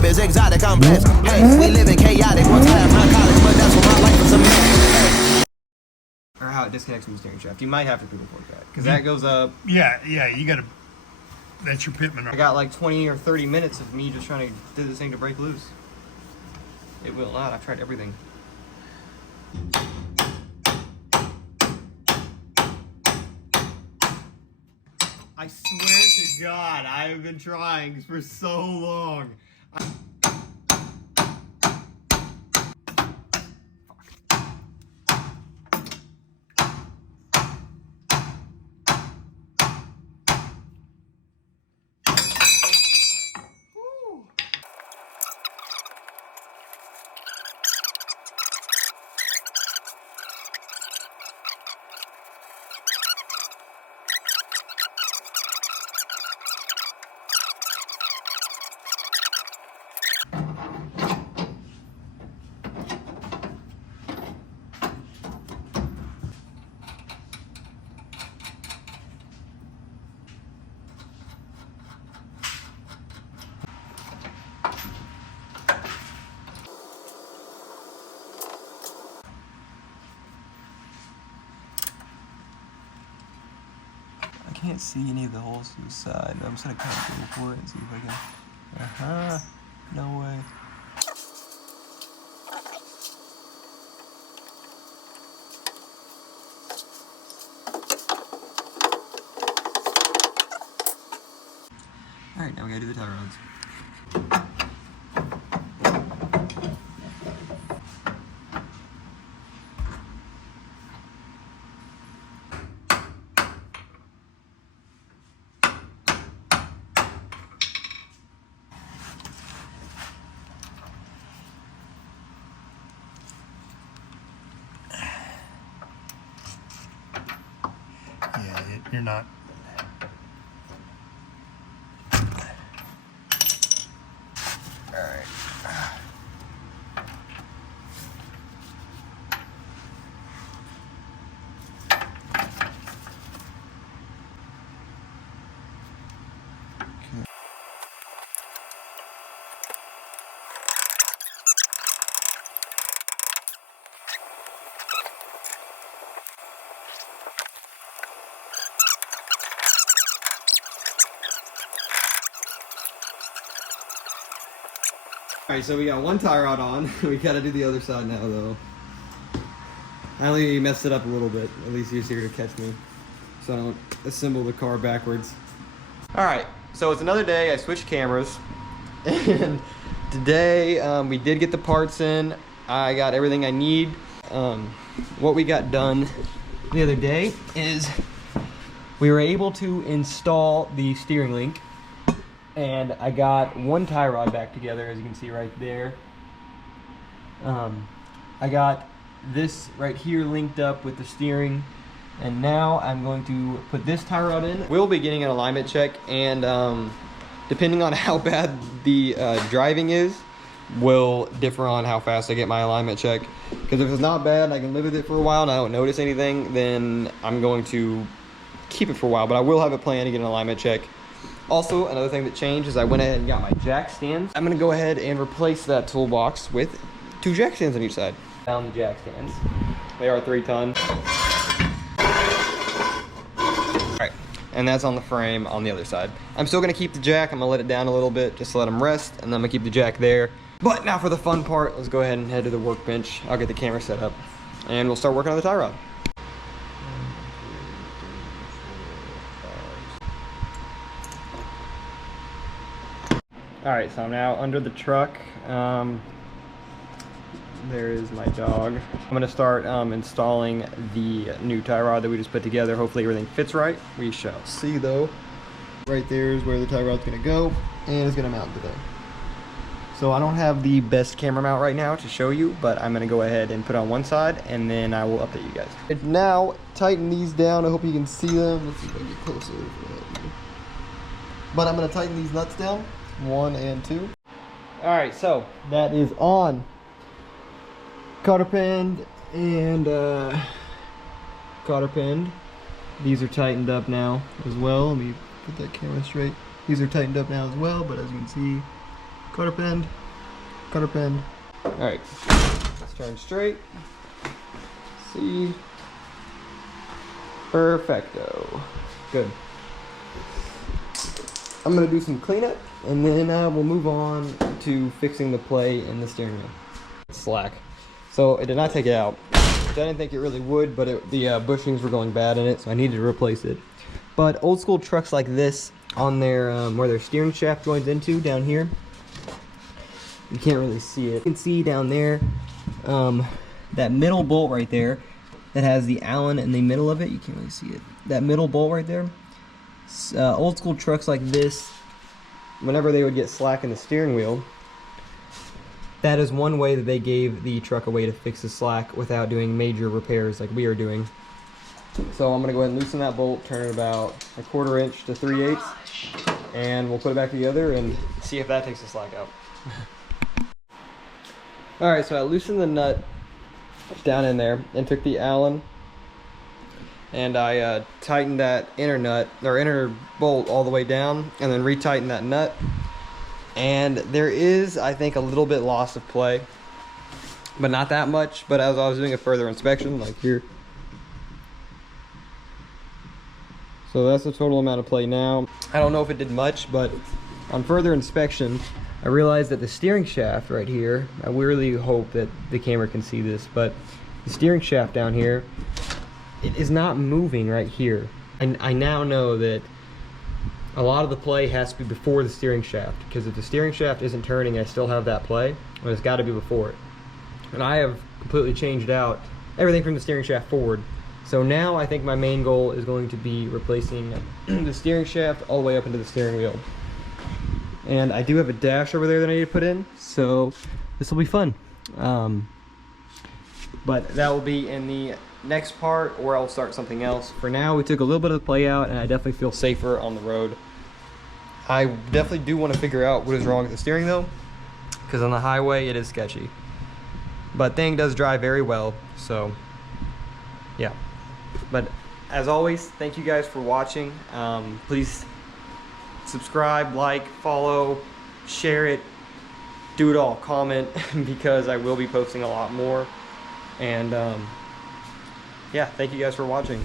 crib is exotic, I'm blessed. Hey, we live in chaotic. Once I have my college, but that's what my life is a mess. Or how it disconnects from the steering shaft. You might have to pre-record that because that goes up. Yeah, you gotta. That's your pit maneuver. I got like 20 or 30 minutes of me just trying to do this thing to break loose. It will not. I've tried everything. I swear to God, I have been trying for so long. I can't see any of the holes to the side. I'm just gonna kind of go for it and see if I can. No way. Alright, now we gotta do the tie rods. You're not. Alright. Alright, so we got one tie rod on. We gotta do the other side now, though. I only messed it up a little bit. At least he's here to catch me, so I don't assemble the car backwards. Alright, so it's another day. I switched cameras. And today, we did get the parts in. I got everything I need. What we got done the other day is we were able to install the steering link. And I got one tie rod back together, as you can see right there. I got this right here linked up with the steering, and now I'm going to put this tie rod in. We'll be getting an alignment check, and depending on how bad the driving is, will differ on how fast I get my alignment check. Because if it's not bad and I can live with it for a while and I don't notice anything, then I'm going to keep it for a while. But I will have a plan to get an alignment check. Also, another thing that changed is I went ahead and got my jack stands. I'm gonna go ahead and replace that toolbox with 2 jack stands on each side. Down the jack stands. They are 3 ton. Alright, and that's on the frame on the other side. I'm still gonna keep the jack. I'm gonna let it down a little bit just to let them rest, and then I'm gonna keep the jack there. But now for the fun part, let's go ahead and head to the workbench. I'll get the camera set up, and we'll start working on the tie rod. Alright, so I'm now under the truck. There is my dog. I'm going to start installing the new tie rod that we just put together. Hopefully everything fits right. We shall see though. Right there is where the tie rod's going to go, and it's going to mount today. So I don't have the best camera mount right now to show you, but I'm going to go ahead and put it on one side, and then I will update you guys. And now, tighten these down. I hope you can see them. Let's see if I can get closer. But I'm going to tighten these nuts down. 1 and 2. Alright, so that is on. Cotter pinned and cotter pinned. These are tightened up now as well. Let me put that camera straight. These are tightened up now as well, but as you can see, quarter pinned, quarter pinned. All right, let's turn straight. See, perfecto, good. I'm gonna do some cleanup and then we'll move on to fixing the play in the steering wheel. Slack. So it did not take it out. I didn't think it really would, but the bushings were going bad in it, so I needed to replace it. But old school trucks like this, on their where their steering shaft joins into down here, you can't really see it. You can see down there that middle bolt right there that has the Allen in the middle of it. You can't really see it. That middle bolt right there. Old school trucks like this, whenever they would get slack in the steering wheel, that is one way that they gave the truck a way to fix the slack without doing major repairs like we are doing. So I'm gonna go ahead and loosen that bolt, turn it about 1/4 inch to 3/8, and we'll put it back together and see if that takes the slack out. All right, so I loosened the nut down in there and took the Allen and I tightened that inner nut or inner bolt all the way down and then retightened that nut. And there is, I think, a little bit loss of play, but not that much. But as I was doing a further inspection, like here, so that's the total amount of play now. I don't know if it did much, but on further inspection, I realized that the steering shaft right here, I really hope that the camera can see this, but the steering shaft down here, it is not moving right here. And I now know that a lot of the play has to be before the steering shaft, because if the steering shaft isn't turning, I still have that play, but it's got to be before it. And I have completely changed out everything from the steering shaft forward. So now I think my main goal is going to be replacing the steering shaft all the way up into the steering wheel. And I do have a dash over there that I need to put in, so this will be fun. But that will be in the next part, or I'll start something else. For now, we took a little bit of the play out, and I definitely feel safer on the road. I definitely do want to figure out what is wrong with the steering though, because on the highway it is sketchy. But thing does drive very well, so yeah. But as always, thank you guys for watching. Please subscribe, like, follow, share it, do it all, comment, because I will be posting a lot more. And yeah, thank you guys for watching.